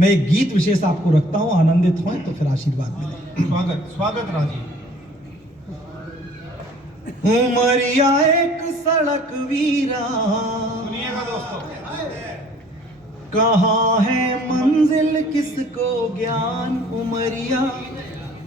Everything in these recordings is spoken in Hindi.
मैं एक गीत विशेष आपको रखता हूं, आनंदित हों तो फिर आशीर्वाद मिले। स्वागत स्वागत राजी। उमरिया एक सड़क वीरा, सुनिएगा दोस्तों, कहाँ है मंजिल किसको ज्ञान। उमरिया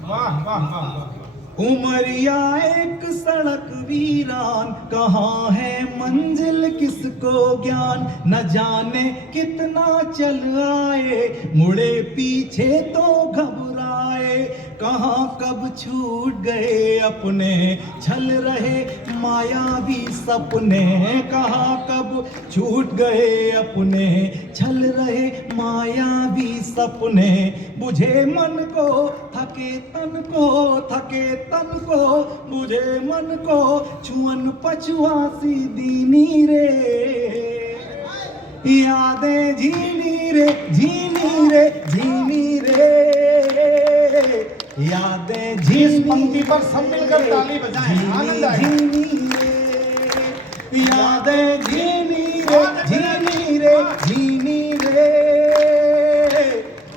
वाह वाह वाह वाह। उमरिया एक सड़क वीरान, कहाँ है मंजिल किसको ज्ञान। न जाने कितना चल आए, मुड़े पीछे तो घबराए। कहाँ कब छूट गए अपने, छल रहे मायावी सपने। कहाँ कब छूट गए अपने, छल रहे मायावी सपने। बुझे मन को थके तन को, थके तन को बुझे मन को। छुअन पछुआसी दीनी रे, यादें झीनी रे झीनी रे झीनी रे। यादें इस झीनी पंक्ति पर सब मिलकर ताली बजाएं, आनंद आएगा। झीनी रे, यादें झीनी रे झीनी रे झीनी रे।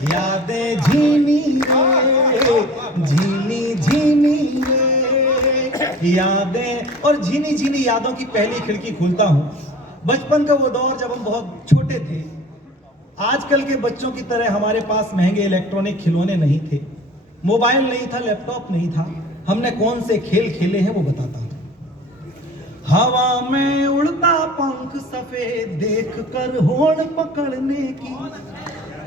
यादें झीनी रे झीनी झीनी रे। यादें और झीनी झीनी यादों की पहली खिड़की खोलता हूं। बचपन का वो दौर जब हम बहुत छोटे थे। आजकल के बच्चों की तरह हमारे पास महंगे इलेक्ट्रॉनिक खिलौने नहीं थे, मोबाइल नहीं था, लैपटॉप नहीं था। हमने कौन से खेल खेले हैं वो बताता हूं। हवा में उड़ता पंख सफेद देख कर होड़ पकड़ने की।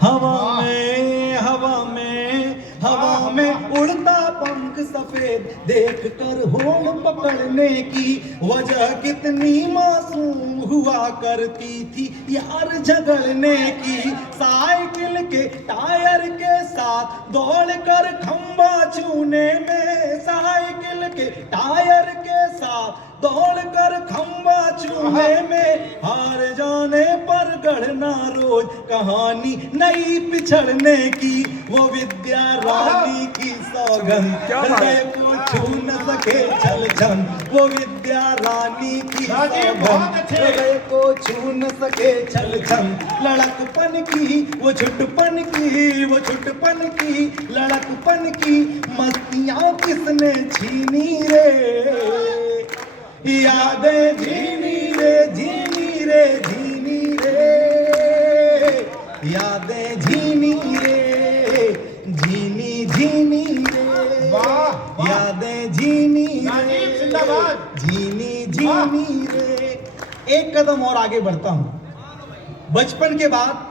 हवा में हवा में हवा में उड़ता पंख सफेद देख कर होड़ पकड़ने की। वजह कितनी मासूम हुआ करती थी यार झगड़ने की। साइकिल के टायर के साथ दौड़ कर खंबा छूने में। साइकिल के टायर के साथ दौड़ कर खंबा छूने में। हार जाने पर गढ़ना रोज कहानी नई पिछड़ने की। वो विद्या रानी की सौगंध हृदय को छू न सके छल छन। वो विद्या रानी की सौगंध हृदय को छू न सके छल छन। लड़कपन की वो छुटपन की, वो छुटपन की लड़कपन की मस्तियां किसने छीनी रे। यादें झीनी रे झीनी रे झीनी रे। यादें झीनी रे झीनी झीनी रे। वाह यादें झीनी राजीव जिंदाबाद। झीनी झीनी रे। एक कदम और आगे बढ़ता हूं। बचपन के बाद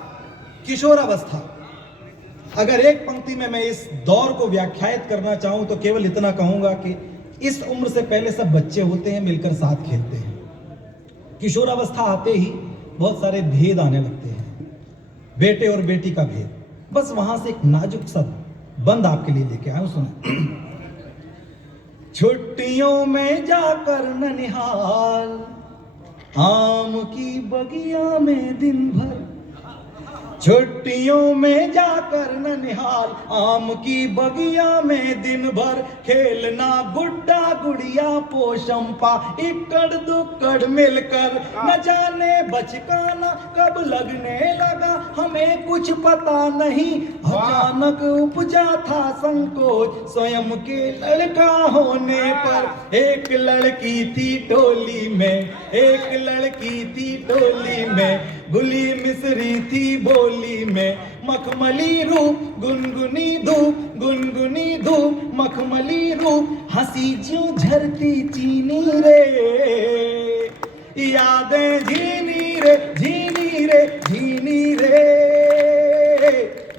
किशोरावस्था। अगर एक पंक्ति में मैं इस दौर को व्याख्यायित करना चाहूं तो केवल इतना कहूंगा कि इस उम्र से पहले सब बच्चे होते हैं, मिलकर साथ खेलते हैं। किशोरावस्था आते ही बहुत सारे भेद आने लगते हैं, बेटे और बेटी का भेद। बस वहां से एक नाजुक सा बंद आपके लिए लेके आया हूं, सुनो। छुट्टियों में जाकर ननिहाल, आम की बगिया में दिन भर। छुट्टियों में जाकर ननिहाल, आम की बगिया में दिन भर। खेलना गुड्डा गुड़िया पोशंपा, इक्कड़ दुक्कड़ मिलकर। न जाने बचकाना कब लगने लगा, हमें कुछ पता नहीं। अचानक उपजा था संकोच स्वयं के लड़का होने पर। एक लड़की थी टोली में, एक लड़की थी टोली में। गुली मिसरी थी बोली में, मखमली रूप गुनगुनी धूप, गुनगुनी धूप मखमली रूप। हंसी जो झरती चीनी रे। यादें झीनी रे झीनी रे झीनी रे।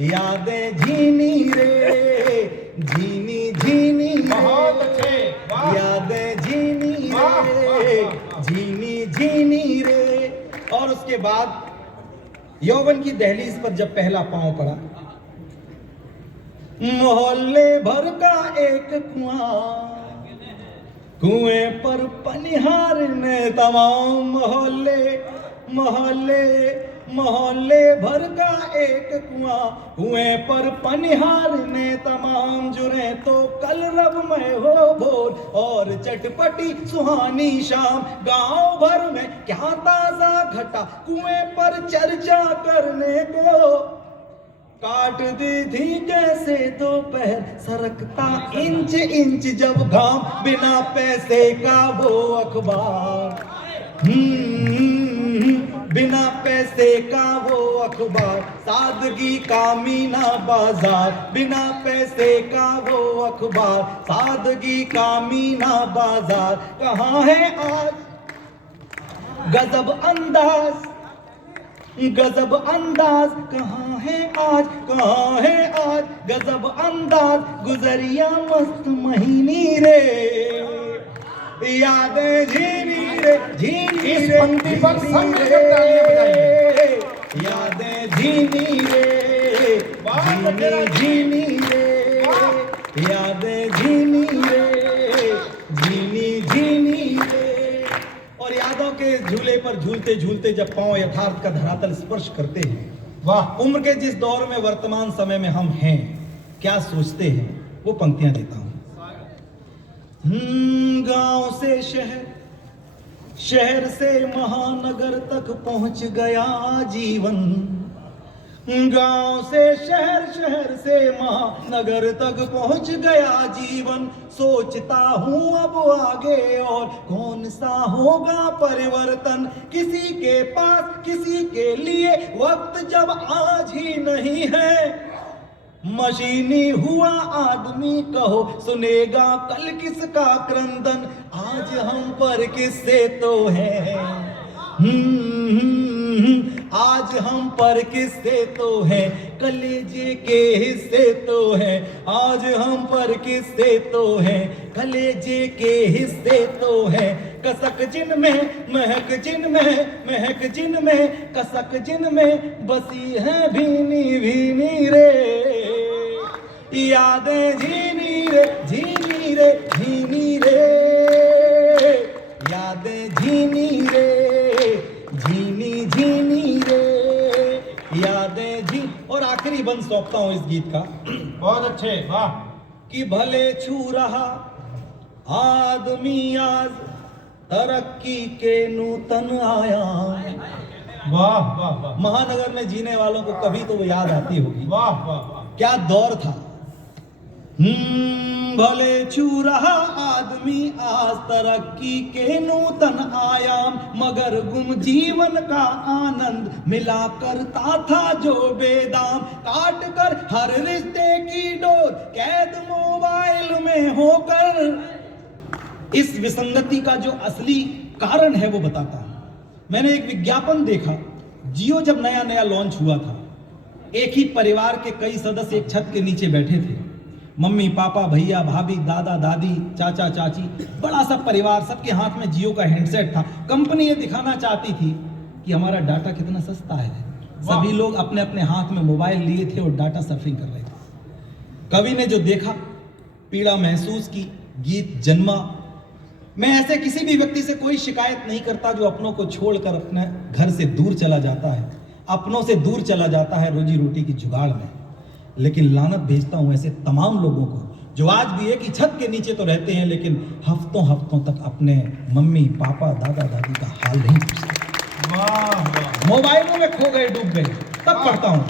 यादें झीनी रे झीनी झीनी बहुत अच्छे। यादें झीनी रे झीनी झीनी रे। और उसके बाद यौवन की दहलीज पर जब पहला पांव पड़ा, मोहल्ले भर का एक कुआं, कुएं पर पनिहार ने तमाम। मोहल्ले मोहल्ले मोहल्ले भर का एक कुआं, कुएं पर पनिहार ने तमाम। जुरे तो कल रब में हो भोर और चटपटी सुहानी शाम। गांव भर में क्या ताजा घटा कुएं पर चर्चा करने को। काट दी थी कैसे दोपहर सरकता इंच इंच जब घाम बिना पैसे का वो अखबार बिना पैसे का वो अखबार सादगी का मीना बाजार बिना पैसे का वो अखबार सादगी का मीना बाजार कहाँ है आज गजब अंदाज कहाँ है आज गजब अंदाज गुजरिया मस्त महीनी रे यादें झीनी इस रे पंक्ति पर सब मिलकर तालियां बजाइए। यादें झीनी रे झीनी रे यादें झीनी रे और यादों के झूले पर झूलते झूलते जब पांव यथार्थ का धरातल स्पर्श करते हैं वाह उम्र के जिस दौर में वर्तमान समय में हम हैं क्या सोचते हैं वो पंक्तियां देता हूं गांव से शहर से महानगर तक पहुंच गया जीवन गांव से शहर से महानगर तक पहुंच गया जीवन सोचता हूं अब आगे और कौन सा होगा परिवर्तन किसी के पास किसी के लिए वक्त जब आज ही नहीं है मशीनी हुआ आदमी कहो सुनेगा कल किसका क्रंदन आज हम पर किससे तो है आज हम पर किससे तो है कलेजे के हिस्से तो है आज हम पर किससे तो है कलेजे के हिस्से तो है कसक जिन में महक जिन में कसक जिन में बसी है भीनी रे यादें झीनी रे यादें झीनी रे यादें झी और आखिरी बंद सौंपता हूं इस गीत का बहुत अच्छे वाह कि भले छू रहा आदमी आज तरक्की के नूतन आयाम वाह वाह वाह महानगर में जीने वालों को कभी तो वो याद आती होगी वाह वाह वाह क्या दौर था भले छू रहा आदमी आज तरक्की के नूतन आयाम मगर गुम जीवन का आनंद मिला करता था जो बेदाम काट कर हर रिश्ते की डोर कैद मोबाइल में होकर इस विसंगति का जो असली कारण है वो बताता हूं मैंने एक विज्ञापन देखा जियो जब नया नया लॉन्च हुआ था एक ही परिवार के कई सदस्य एक छत के नीचे बैठे थे मम्मी पापा भैया भाभी दादा दादी चाचा चाची बड़ा सा परिवार सबके हाथ में जियो का हैंडसेट था कंपनी ये दिखाना चाहती थी कि हमारा डाटा कितना सस्ता है सभी लोग अपने अपने हाथ में मोबाइल लिए थे और डाटा सर्फिंग कर रहे थे कवि ने जो देखा पीड़ा महसूस की गीत जन्मा मैं ऐसे किसी भी व्यक्ति से कोई शिकायत नहीं करता जो अपनों को छोड़कर अपने घर से दूर चला जाता है अपनों से दूर चला जाता है रोजी रोटी की जुगाड़ में लेकिन लानत भेजता हूं ऐसे तमाम लोगों को जो आज भी एक ही छत के नीचे तो रहते हैं लेकिन हफ्तों तक अपने मम्मी पापा दादा दादी का हाल नहीं पूछते वाह वाह मोबाइलों में खो गए डूब गए तब पढ़ता हूं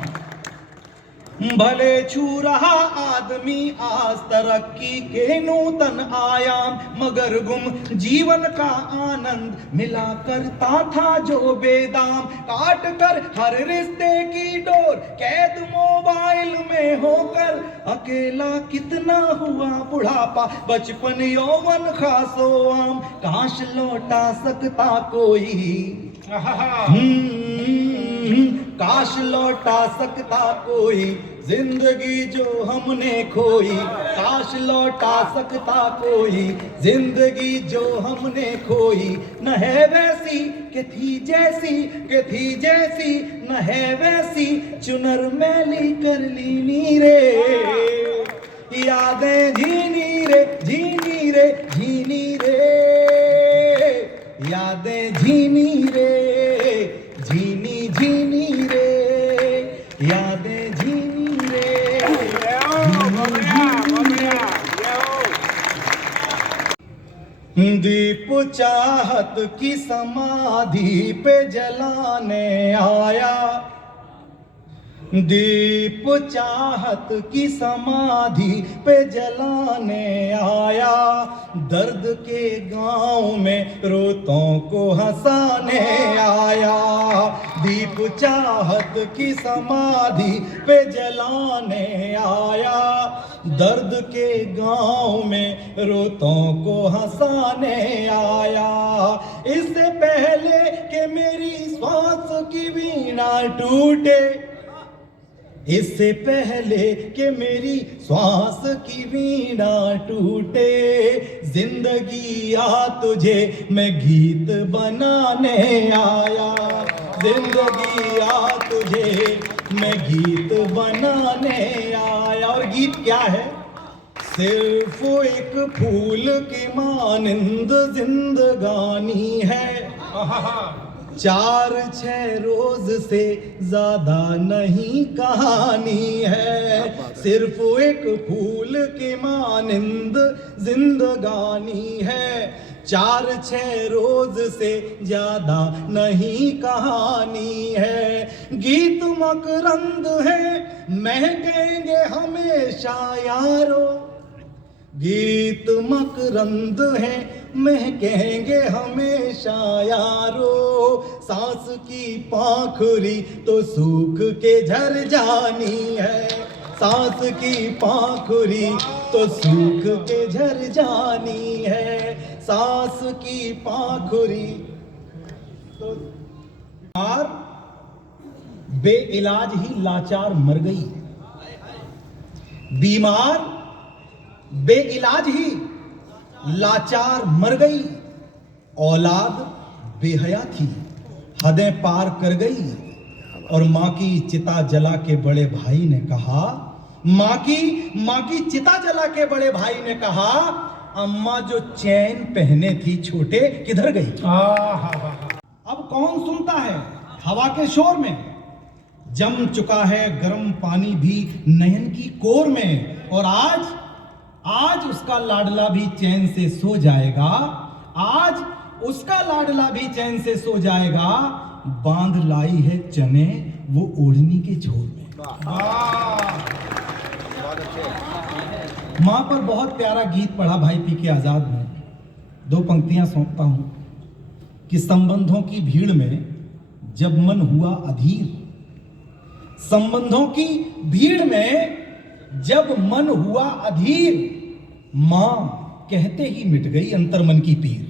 भले छू रहा आदमी आज तरक्की के नूतन आयाम मगर गुम जीवन का आनंद मिला करता था जो बेदाम काट कर हर रिश्ते की डोर कैद मोबाइल में होकर अकेला कितना हुआ बुढ़ापा बचपन यौवन खासो आम काश लौटा सकता कोई काश लौटा सकता कोई जिंदगी जो हमने खोई काश लौटा सकता कोई जिंदगी जो हमने खोई न है वैसी कि थी जैसी न है वैसी चुनर मैली कर लीनी रे यादें झीनी रे यादें झीनी रे यादें झीनी रे दीप चाहत की समाधि पे जलाने आया दीप चाहत की समाधि पे जलाने आया, दर्द के गांव में रोतों को हंसाने आया। दीप चाहत की समाधि पे जलाने आया, दर्द के गांव में रोतों को हंसाने आया। इससे पहले कि मेरी श्वास की वीणा टूटे, इससे पहले कि मेरी श्वास की वीणा टूटे, जिंदगी आ तुझे मैं गीत बनाने आया। जिंदगी आ तुझे मैं गीत बनाने आया। और गीत क्या है? सिर्फ एक फूल की मानिंद जिंदगानी है, 4-6 रोज से ज्यादा नहीं कहानी है। सिर्फ एक फूल की मानिंद जिंदगानी है, 4-6 रोज से ज्यादा नहीं कहानी है। गीत मकरंद है महकेंगे हमेशा यारो, गीत मकरंद है महकेंगे हमेशा यारो। सांस की पाखुरी तो सूख के झर जानी है, सांस की पाखुरी तो सूख के झर जानी है। सांस की पाखुरी तो बीमार बेइलाज ही लाचार मर गई, बीमार बेइलाज ही लाचार मर गई। औलाद बेहया थी, हदें पार कर गई। और मां की चिता जला के बड़े भाई ने कहा, मां की चिता जला के बड़े भाई ने कहा, अम्मा जो चैन पहने थी छोटे किधर गई? अब कौन सुनता है हवा के शोर में? जम चुका है गर्म पानी भी नयन की कोर में। और आज उसका लाडला भी चैन से सो जाएगा, आज उसका लाडला भी चैन से सो जाएगा। बांध लाई है चने वो ओढ़नी के झोर में। मां पर बहुत प्यारा गीत पढ़ा भाई पी के आजाद ने। 2 पंक्तियां सौंपता हूं कि संबंधों की भीड़ में जब मन हुआ अधीर, संबंधों की भीड़ में जब मन हुआ अधीर, मां कहते ही मिट गई अंतर्मन की पीर।